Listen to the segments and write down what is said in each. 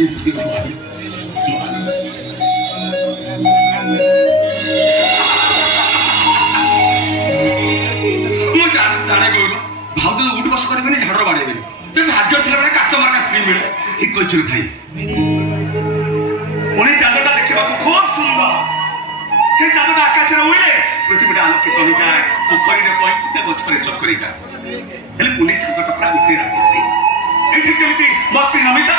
जाने कहल भाव तो उठ बस करेंगे झाड़ बाड़े भाग्य थी काच मार्का स्त्री मिले ठीक कह भाई उन्हें चांदटा देखा खूब सुंदर से चांदटा आकाश उड़े पृथ्वीटा आलोकित हो जाए पोखरी में गछरे चक्रिका पुणी चांदटा पूरा उठे ये जमी बस्ती नमिता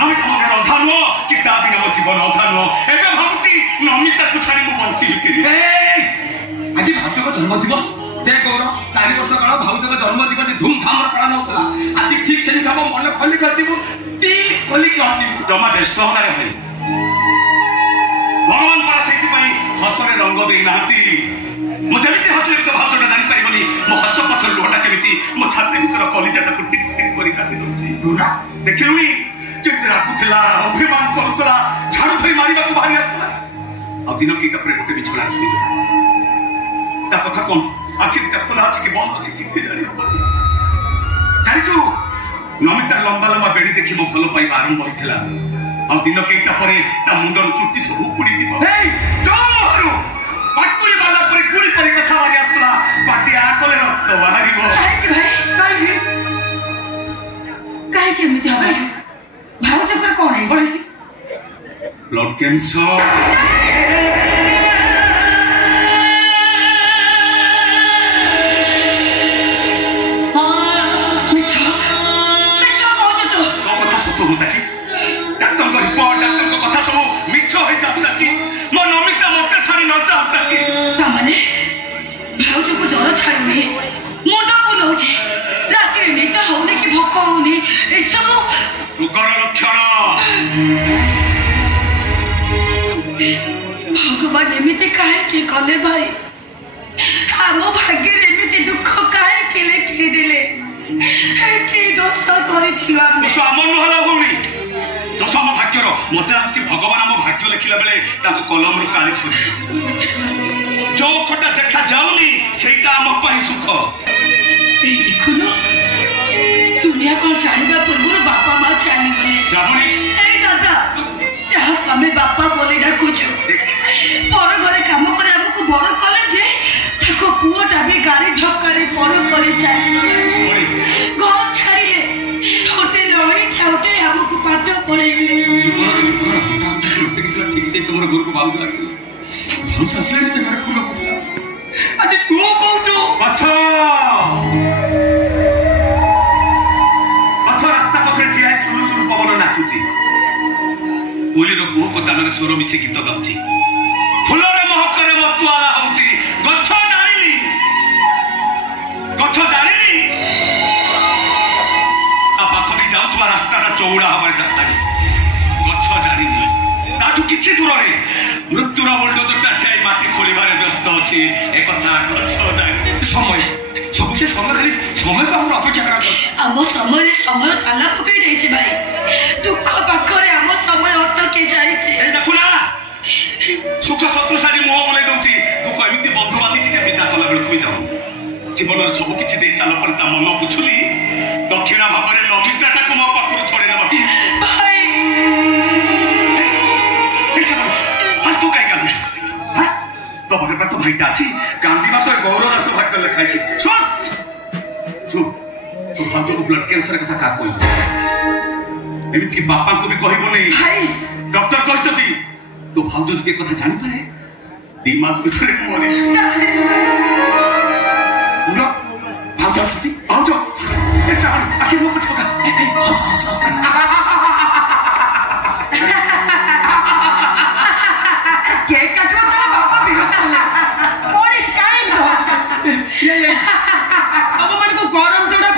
नमिता मध्य अधा नुह कि मो जीवन अधा नुह एवं भावुची नमिता को छाड़ी बंची आज भाग्य जन्मदिवस देख गौर 4 वर्ष काल भाउजक जन्मदिन धूमधाम पालन होता आज ठीक से हम मन खोलिक हसबू दिल खोलिक हसबू जमा व्यस्त होना भाई भगवान परा से हसरे रंग देना मुझे हसले भी तो भाउजटा जापारे मो हस पथर लुहटा केमी मो छाती भर कलिजाटा को टिक टिक कर काटी दूसरी देखिलुनी केमती राकुला अभिमान करुला झाड़ू धरी मारे बाहरी आसला आ दिन कई गोटे बिछड़ा कथा कौन आखि दिटा खोला अच्छी कि बंद अच्छी किसी जानचु नमितार लंबा लंबा बेड़ी देखी मो भल पाइबा आरंभ होता आ दिन कईटा पर मुंडर चुट्टी सब उड़ी पाटुरी वाला पर गुड़ी पर कथा बारी आसला पाटी आकले रक्त बाहरिबो काहे केमिति हबे भाव चक्कर कोन है ब्लड कैंसर भगवान एमती कहे कले भाई आम भाग्य एमती दुख कहे लिखिदे कि दोष कर भाग्यर मत भगवान आम भाग्य लिखला बेले कलम रु काली जो खटा देखा जाऊनी सेटा आम सुख देखुन दुनिया कौन जाना पूर्व बापा माँ चली गले दादा जहाँ आम बापा बोले डाकुचु पर घरे कम कर आमको बड़ कले जे पुओटा भी गाड़ी धक्का पर करे चली घर छाड़िले होटेल उठे आमको पाठ पढ़े ठीक से समय घर को बाबू आसले घर फूल आज तू कौचु अच्छा रास्ता पाखे ठिया सुरु सुरु पवन नाचुची बोलीर पुओ कोतानर स्वर मिसे गीत गाउची फुलर महकरे मतुआला होची गछ जानिनी आ पाखदी जाउथवा रास्ताटा चौड़ा हबार लागि गछ जानिनी ताठू किछि दूर रे मृत्युर बुलडोजरटा ठियाई माटी खोलिबारे व्यस्त अछि एकथा गछ जानि समय सब से समय खाली समय को हम अपेक्षा करा आम समय समय ताला पकई देछि भाई दुख पाखरे आम समय अटके जाइछि ए देखुना सुख शत्रुशाली मोह बोले दउछि दुख एमिति बंधु बांधी जे विदा कला बेल कोइ जाऊ जीवन सब किछि दे चाल पर ता मन बुझुली दक्षिणा भाबरे नमिताटा को मो पाखर छोड़े ना भाई तू काय कांदिस हां तो बरे पर तो भाईटा अछि कांदिबा तो गौरव रास भाग कर लिखाइ छी सुन चुप तो भाजो को ब्लड कैंसर कथा का कोई एमिति कि बापा को भी कहबो नहीं भाई डॉक्टर कहछथि तो भाजो के कथा जानि पारे 2 मास भितर मरे